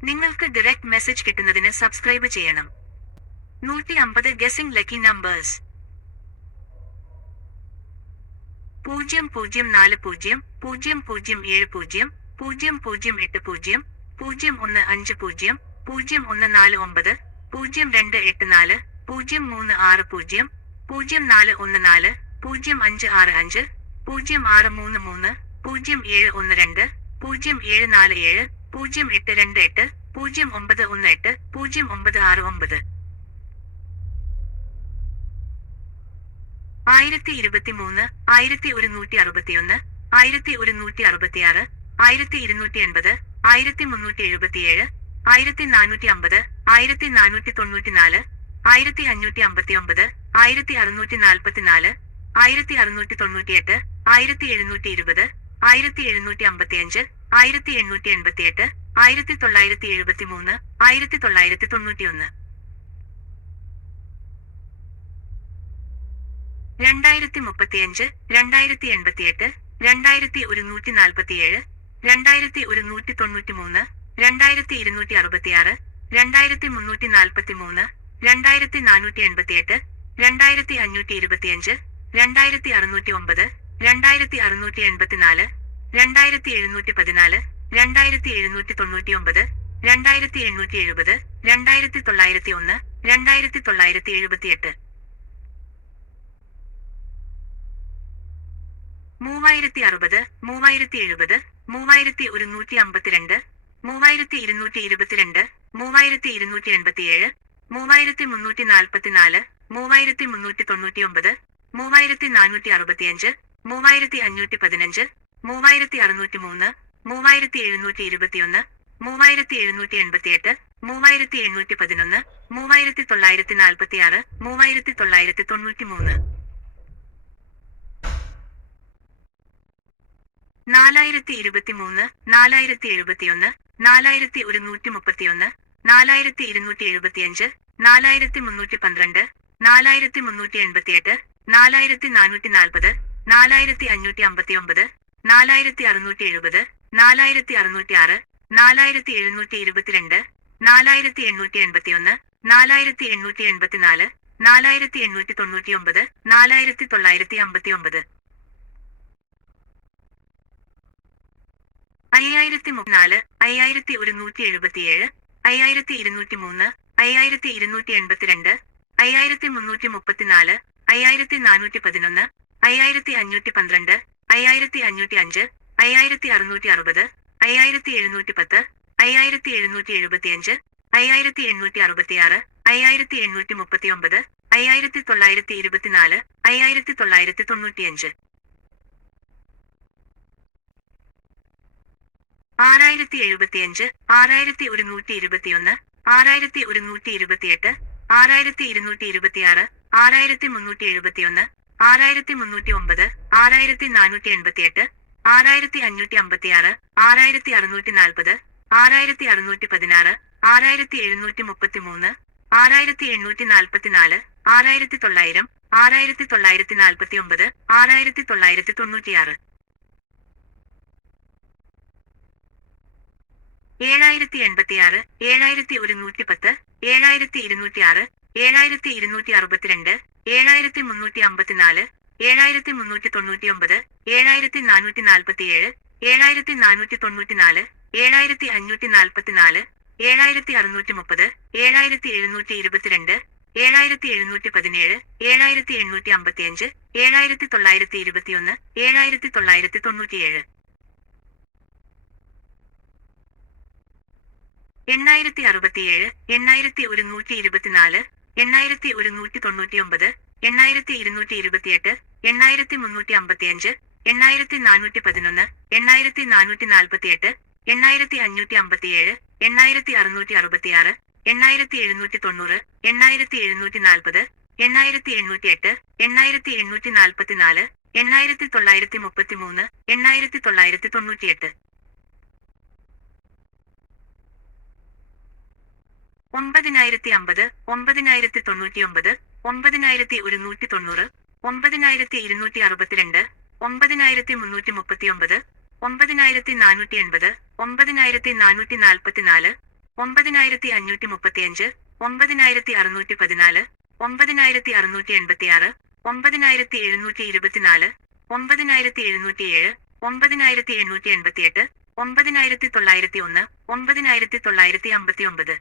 നിങ്ങൾക്ക് direct message കിട്ടുന്നതിന് subscribe ചെയ്യണം. നൂറ്റി അമ്പത് ഗസിംഗ് ലക്കി നമ്പേഴ്സ് പൂജ്യം പൂജ്യം നാല് പൂജ്യം പൂജ്യം പൂജ്യം ഏഴ് പൂജ്യം പൂജ്യം പൂജ്യം എട്ട് പൂജ്യം പൂജ്യം ഒന്ന് അഞ്ച് പൂജ്യം പൂജ്യം ഒന്ന് നാല് ഒമ്പത് പൂജ്യം രണ്ട് എട്ട് നാല് പൂജ്യം മൂന്ന് ആറ് പൂജ്യം പൂജ്യം നാല് ഒന്ന് നാല് പൂജ്യം അഞ്ച് ആറ് അഞ്ച് പൂജ്യം ആറ് മൂന്ന് മൂന്ന് പൂജ്യം ഏഴ് ഒന്ന് രണ്ട് പൂജ്യം ഏഴ് നാല് ഏഴ് പൂജ്യം എട്ട് രണ്ട് എട്ട് പൂജ്യം ഒമ്പത് ഒന്ന് എട്ട് പൂജ്യം ഒമ്പത് ആറ് ഒമ്പത്. ആയിരത്തി ഇരുപത്തി മൂന്ന് ആയിരത്തി ഒരുന്നൂറ്റി അറുപത്തിയൊന്ന് ആയിരത്തി ഒരുന്നൂറ്റി അറുപത്തിയാറ് ആയിരത്തി ഇരുന്നൂറ്റി എൺപത് ആയിരത്തി മുന്നൂറ്റി എഴുപത്തിയേഴ് ആയിരത്തി നാനൂറ്റി അമ്പത് ആയിരത്തി നാനൂറ്റി തൊണ്ണൂറ്റിനാല് ആയിരത്തി അഞ്ഞൂറ്റി അമ്പത്തി ഒമ്പത് ആയിരത്തി അറുന്നൂറ്റി നാൽപ്പത്തിനാല് ആയിരത്തി അറുന്നൂറ്റി തൊണ്ണൂറ്റിയെട്ട് ആയിരത്തി എഴുന്നൂറ്റി ഇരുപത് ആയിരത്തി എഴുന്നൂറ്റി അമ്പത്തിയഞ്ച് ആയിരത്തി എണ്ണൂറ്റി എൺപത്തിയെട്ട് ആയിരത്തി തൊള്ളായിരത്തി എഴുപത്തി മൂന്ന് ആയിരത്തി തൊള്ളായിരത്തി തൊണ്ണൂറ്റിയൊന്ന് രണ്ടായിരത്തി മുപ്പത്തിയഞ്ച് രണ്ടായിരത്തി എൺപത്തിയെട്ട് രണ്ടായിരത്തി ഒരുന്നൂറ്റി നാൽപ്പത്തിയേഴ് രണ്ടായിരത്തി ഒരുന്നൂറ്റി തൊണ്ണൂറ്റി മൂന്ന് രണ്ടായിരത്തി ഇരുന്നൂറ്റി അറുപത്തിയാറ് രണ്ടായിരത്തി മുന്നൂറ്റി നാൽപ്പത്തി മൂന്ന് രണ്ടായിരത്തി നാനൂറ്റി എൺപത്തിയെട്ട് രണ്ടായിരത്തി അഞ്ഞൂറ്റി ഇരുപത്തിയഞ്ച് രണ്ടായിരത്തി അറുന്നൂറ്റി ഒമ്പത് രണ്ടായിരത്തി അറുന്നൂറ്റി എൺപത്തിനാല് രണ്ടായിരത്തി എഴുന്നൂറ്റി പതിനാല് രണ്ടായിരത്തി എഴുന്നൂറ്റി തൊണ്ണൂറ്റി ഒമ്പത് രണ്ടായിരത്തി എണ്ണൂറ്റി എഴുപത് രണ്ടായിരത്തി തൊള്ളായിരത്തി ഒന്ന് രണ്ടായിരത്തി തൊള്ളായിരത്തി എഴുപത്തിയെട്ട് മൂവായിരത്തി അറുപത് മൂവായിരത്തി എഴുപത് മൂവായിരത്തി ഒരുന്നൂറ്റി അമ്പത്തിരണ്ട് മൂവായിരത്തി ഇരുന്നൂറ്റി ഇരുപത്തിരണ്ട് മൂവായിരത്തി ഇരുന്നൂറ്റി എൺപത്തിയേഴ് മൂവായിരത്തി മുന്നൂറ്റി നാൽപ്പത്തിനാല് മൂവായിരത്തി മുന്നൂറ്റി തൊണ്ണൂറ്റിയൊമ്പത് മൂവായിരത്തി നാനൂറ്റി അറുപത്തിയഞ്ച് മൂവായിരത്തി അഞ്ഞൂറ്റി പതിനഞ്ച് മൂവായിരത്തി അറുന്നൂറ്റി മൂന്ന് മൂവായിരത്തി എഴുന്നൂറ്റി ഇരുപത്തിയൊന്ന് മൂവായിരത്തി എഴുന്നൂറ്റി എൺപത്തിയെട്ട് മൂവായിരത്തി എണ്ണൂറ്റി പതിനൊന്ന് മൂവായിരത്തി തൊള്ളായിരത്തി നാൽപ്പത്തിയാറ് മൂവായിരത്തി തൊള്ളായിരത്തി തൊണ്ണൂറ്റി മൂന്ന് നാലായിരത്തി ഇരുപത്തിമൂന്ന് നാലായിരത്തി എഴുപത്തിയൊന്ന് നാലായിരത്തി ഒരുന്നൂറ്റി മുപ്പത്തിയൊന്ന് നാലായിരത്തി ഇരുന്നൂറ്റി എഴുപത്തിയഞ്ച് നാലായിരത്തി മുന്നൂറ്റി പന്ത്രണ്ട് നാലായിരത്തി മുന്നൂറ്റി എൺപത്തിയെട്ട് നാലായിരത്തി നാനൂറ്റി നാൽപ്പത് നാലായിരത്തി അഞ്ഞൂറ്റി അമ്പത്തിയൊമ്പത് നാലായിരത്തി അറുന്നൂറ്റി എഴുപത് നാലായിരത്തി അറുന്നൂറ്റി ആറ് നാലായിരത്തി എഴുന്നൂറ്റി ഇരുപത്തിരണ്ട് നാലായിരത്തി എണ്ണൂറ്റി എൺപത്തിയൊന്ന് നാലായിരത്തി എണ്ണൂറ്റി എൺപത്തിനാല് നാലായിരത്തി എണ്ണൂറ്റി തൊണ്ണൂറ്റിയൊമ്പത് നാലായിരത്തി തൊള്ളായിരത്തി അമ്പത്തിയൊമ്പത് അയ്യായിരത്തി മുപ്പത്തിനാല് അയ്യായിരത്തി ഒരുന്നൂറ്റി എഴുപത്തിയേഴ് അയ്യായിരത്തി ഇരുന്നൂറ്റി മൂന്ന് അയ്യായിരത്തി ഇരുന്നൂറ്റി എൺപത്തിരണ്ട് അയ്യായിരത്തി മുന്നൂറ്റി മുപ്പത്തിനാല് അയ്യായിരത്തി നാനൂറ്റി പതിനൊന്ന് അയ്യായിരത്തി അഞ്ഞൂറ്റി പന്ത്രണ്ട് അയ്യായിരത്തി അഞ്ഞൂറ്റി അഞ്ച് അയ്യായിരത്തി അറുന്നൂറ്റി അറുപത് അയ്യായിരത്തി എഴുന്നൂറ്റി പത്ത് അയ്യായിരത്തി എഴുന്നൂറ്റി എഴുപത്തിയഞ്ച് അയ്യായിരത്തി എണ്ണൂറ്റി അറുപത്തിയാറ് അയ്യായിരത്തി എണ്ണൂറ്റി മുപ്പത്തിയൊമ്പത് അയ്യായിരത്തി തൊള്ളായിരത്തി ഇരുപത്തിനാല് അയ്യായിരത്തി തൊള്ളായിരത്തി തൊണ്ണൂറ്റിയഞ്ച് ആറായിരത്തി എഴുപത്തിയഞ്ച് ആറായിരത്തി ഒരുന്നൂറ്റി ഇരുപത്തിയൊന്ന് ആറായിരത്തി ഒരുന്നൂറ്റി ഇരുപത്തിയെട്ട് ആറായിരത്തി ഇരുന്നൂറ്റി ഇരുപത്തിയാറ് ആറായിരത്തി മുന്നൂറ്റി എഴുപത്തിയൊന്ന് ആറായിരത്തി മുന്നൂറ്റി ഒമ്പത് ആറായിരത്തി നാനൂറ്റി എൺപത്തിയെട്ട് ആറായിരത്തി അഞ്ഞൂറ്റി അമ്പത്തിയാറ് ആറായിരത്തി അറുന്നൂറ്റി നാൽപ്പത് ആറായിരത്തി അറുന്നൂറ്റി പതിനാറ് ആറായിരത്തി എഴുന്നൂറ്റി മുപ്പത്തി മൂന്ന് ആറായിരത്തി എണ്ണൂറ്റി നാൽപ്പത്തിനാല് ആറായിരത്തി തൊള്ളായിരം ആറായിരത്തി തൊള്ളായിരത്തി നാൽപ്പത്തി ഒമ്പത് ആറായിരത്തി തൊള്ളായിരത്തി തൊണ്ണൂറ്റിയാറ് ഏഴായിരത്തി എൺപത്തിയാറ് ഏഴായിരത്തി ഒരുന്നൂറ്റി പത്ത് ഏഴായിരത്തി ഇരുന്നൂറ്റി ആറ് ഏഴായിരത്തി ഇരുന്നൂറ്റി അറുപത്തിരണ്ട് ഏഴായിരത്തി മുന്നൂറ്റി അമ്പത്തിനാല് ഏഴായിരത്തി മുന്നൂറ്റി തൊണ്ണൂറ്റിയൊമ്പത് ഏഴായിരത്തി നാനൂറ്റി നാൽപ്പത്തിയേഴ് ഏഴായിരത്തി നാനൂറ്റി തൊണ്ണൂറ്റിനാല് ഏഴായിരത്തി അഞ്ഞൂറ്റി നാൽപ്പത്തിനാല് ഏഴായിരത്തി അറുന്നൂറ്റി മുപ്പത് ഏഴായിരത്തി എഴുന്നൂറ്റി ഇരുപത്തിരണ്ട് ഏഴായിരത്തി എഴുന്നൂറ്റി പതിനേഴ് ഏഴായിരത്തി എണ്ണൂറ്റി അമ്പത്തിയഞ്ച് ഏഴായിരത്തി തൊള്ളായിരത്തി ഇരുപത്തിയൊന്ന് ഏഴായിരത്തി തൊള്ളായിരത്തി തൊണ്ണൂറ്റിയേഴ് എണ്ണായിരത്തി അറുപത്തിയേഴ് എണ്ണായിരത്തി ഒരുന്നൂറ്റി ഇരുപത്തിനാല് എണ്ണായിരത്തി ഒരുന്നൂറ്റി തൊണ്ണൂറ്റിയൊമ്പത് എണ്ണായിരത്തി ഇരുന്നൂറ്റി ഇരുപത്തിയെട്ട് എണ്ണായിരത്തി മുന്നൂറ്റി അമ്പത്തിയഞ്ച് എണ്ണായിരത്തി നാനൂറ്റി പതിനൊന്ന് എണ്ണായിരത്തി നാനൂറ്റി നാൽപ്പത്തിയെട്ട് എണ്ണായിരത്തി അഞ്ഞൂറ്റി അമ്പത്തിയേഴ് എണ്ണായിരത്തി അറുന്നൂറ്റി അറുപത്തിയാറ് എണ്ണായിരത്തി എഴുന്നൂറ്റി തൊണ്ണൂറ് എണ്ണായിരത്തി എഴുന്നൂറ്റി നാൽപ്പത് എണ്ണായിരത്തി എണ്ണൂറ്റി എട്ട് എണ്ണായിരത്തി എണ്ണൂറ്റി നാൽപ്പത്തിനാല് എണ്ണായിരത്തി തൊള്ളായിരത്തി മുപ്പത്തിമൂന്ന് എണ്ണായിരത്തി തൊള്ളായിരത്തി തൊണ്ണൂറ്റിയെട്ട് ഒമ്പതിനായിരത്തി അമ്പത് ഒമ്പതിനായിരത്തി തൊണ്ണൂറ്റിയൊമ്പത് ഒമ്പതിനായിരത്തി ഒരുന്നൂറ്റി തൊണ്ണൂറ് ഒമ്പതിനായിരത്തി ഇരുന്നൂറ്റി അറുപത്തിരണ്ട് ഒമ്പതിനായിരത്തി മുന്നൂറ്റി മുപ്പത്തിയൊമ്പത് ഒമ്പതിനായിരത്തി നാനൂറ്റി എൺപത് ഒമ്പതിനായിരത്തി നാനൂറ്റി നാൽപ്പത്തിനാല് ഒമ്പതിനായിരത്തി അഞ്ഞൂറ്റി മുപ്പത്തിയഞ്ച് ഒമ്പതിനായിരത്തി അറുന്നൂറ്റി പതിനാല് ഒമ്പതിനായിരത്തി അറുന്നൂറ്റി എൺപത്തിയാറ് ഒമ്പതിനായിരത്തി എഴുന്നൂറ്റി ഇരുപത്തിനാല് ഒമ്പതിനായിരത്തി എഴുന്നൂറ്റിയേഴ് ഒമ്പതിനായിരത്തി എണ്ണൂറ്റി എൺപത്തിയെട്ട് ഒമ്പതിനായിരത്തി തൊള്ളായിരത്തി ഒന്ന് ഒമ്പതിനായിരത്തി തൊള്ളായിരത്തി അമ്പത്തിയൊമ്പത്